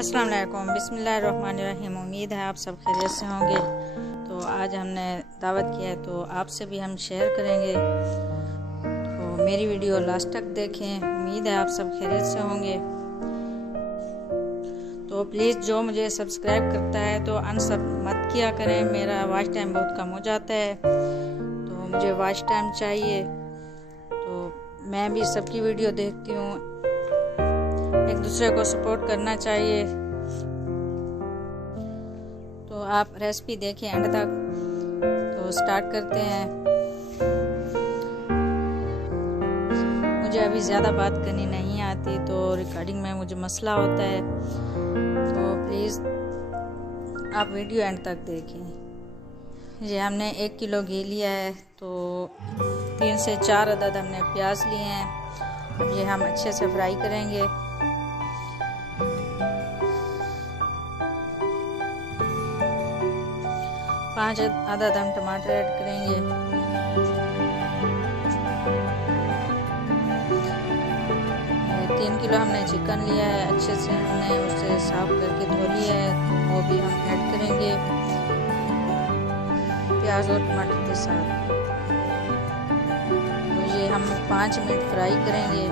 अस्सलाम वालेकुम, बिस्मिल्लाहिर्रहमानिर्रहीम। उम्मीद है आप सब खैरियत से होंगे। तो आज हमने दावत किया है तो आपसे भी हम शेयर करेंगे, तो मेरी वीडियो लास्ट तक देखें। उम्मीद है आप सब खैरियत से होंगे। तो प्लीज़ जो मुझे सब्सक्राइब करता है तो अनसब मत किया करें, मेरा वॉच टाइम बहुत कम हो जाता है, तो मुझे वॉच टाइम चाहिए। तो मैं भी सबकी वीडियो देखती हूँ, एक दूसरे को सपोर्ट करना चाहिए। तो आप रेसिपी देखें एंड तक। तो स्टार्ट करते हैं। मुझे अभी ज़्यादा बात करनी नहीं आती, तो रिकॉर्डिंग में मुझे मसला होता है, तो प्लीज़ आप वीडियो एंड तक देखें। ये हमने 1 किलो घी लिया है, तो 3 से 4 अदद हमने प्याज लिए हैं। अब ये हम अच्छे से फ्राई करेंगे। पाँच अदद हम टमाटर ऐड करेंगे। ये 3 किलो हमने चिकन लिया है, अच्छे से हमने उसे साफ करके धो लिया है, तो वो भी हम ऐड करेंगे प्याज और टमाटर के साथ। तो ये हम 5 मिनट फ्राई करेंगे।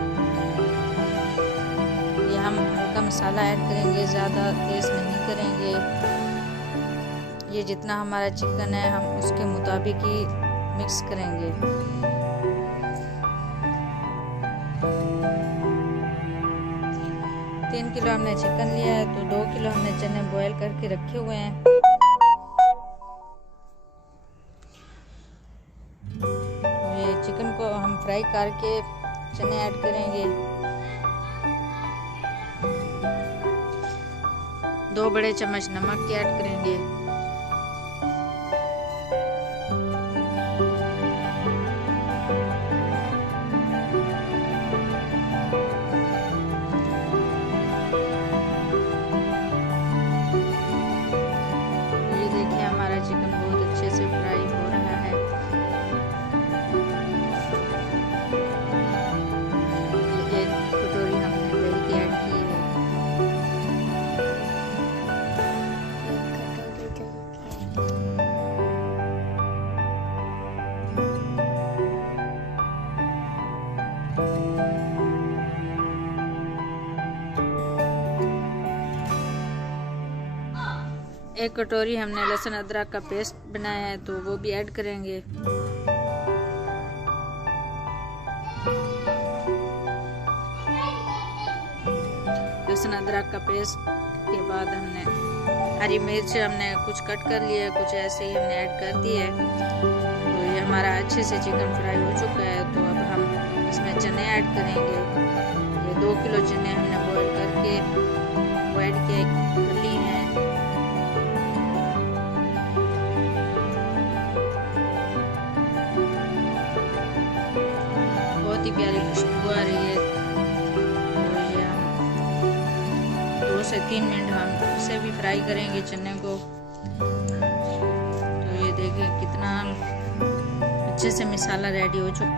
ये हम हल्का मसाला ऐड करेंगे, ज़्यादा तेज़ नहीं करेंगे। ये जितना हमारा चिकन है हम उसके मुताबिक ही मिक्स करेंगे। तीन किलो हमने चिकन लिया है, तो 2 किलो हमने चने बॉयल करके रखे हुए हैं। तो ये चिकन को हम फ्राई करके चने ऐड करेंगे। 2 बड़े चम्मच नमक की ऐड करेंगे। चिकन बहुत अच्छे से फ्राई हो रहा है। एक कटोरी हमने दही की ऐड की है। एक कटोरी हमने लहसुन अदरक का पेस्ट बनाया है, तो वो भी ऐड करेंगे। लहसुन अदरक का पेस्ट के बाद हमने हरी मिर्च हमने कुछ कट कर लिया, कुछ ऐसे ही हमने ऐड कर दी है। तो ये हमारा अच्छे से चिकन फ्राई हो चुका है। तो अब हम इसमें चने ऐड करेंगे। ये 2 किलो चने हमने बॉईल करके वो ऐड किए कर ली हैं। बहुत ही प्यारी खुशबू आ रही है। तो ये हम 2 से 3 मिनट हम इसे भी फ्राई करेंगे चने को। तो ये देखिए कितना अच्छे से मसाला रेडी हो चुका।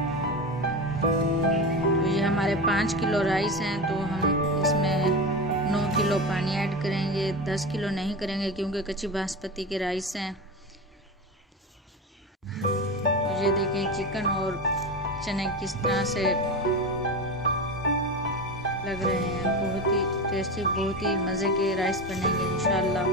तो ये हमारे 5 किलो राइस हैं, तो हम इसमें 9 किलो पानी ऐड करेंगे। 10 किलो नहीं करेंगे क्योंकि कच्ची बासमती के राइस हैं। तो ये देखिए चिकन और चने किस तरह से लग रहे हैं। बहुत ही टेस्टी, बहुत ही मज़े के राइस बनेंगे इंशाल्लाह।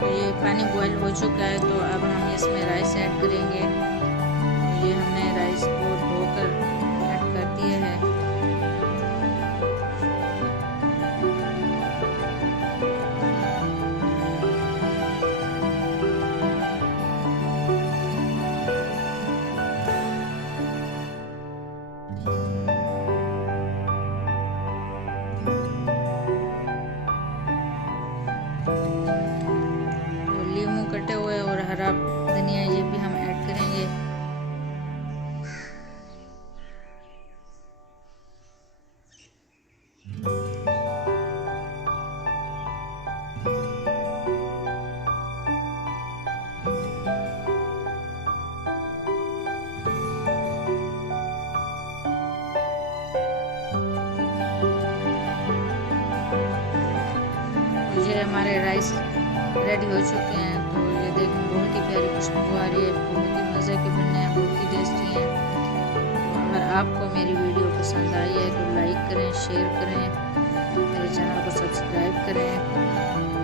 तो ये पानी बॉईल हो चुका है, तो अब हम इसमें राइस ऐड करेंगे। तो ये हमने राइस को धोकर ऐड कर दिए हैं। लीमू कटे हुए और हरा धनिया ये भी हम ऐड करेंगे। ये हमारे राइस रेडी हो चुके हैं। तो ये देखें बहुत ही प्यारी खुशबू आ रही है, बहुत ही मज़े के बनने हैं, बहुत ही टेस्टी हैं। तो अगर आपको मेरी वीडियो पसंद आई है तो लाइक करें, शेयर करें, मेरे चैनल को सब्सक्राइब करें।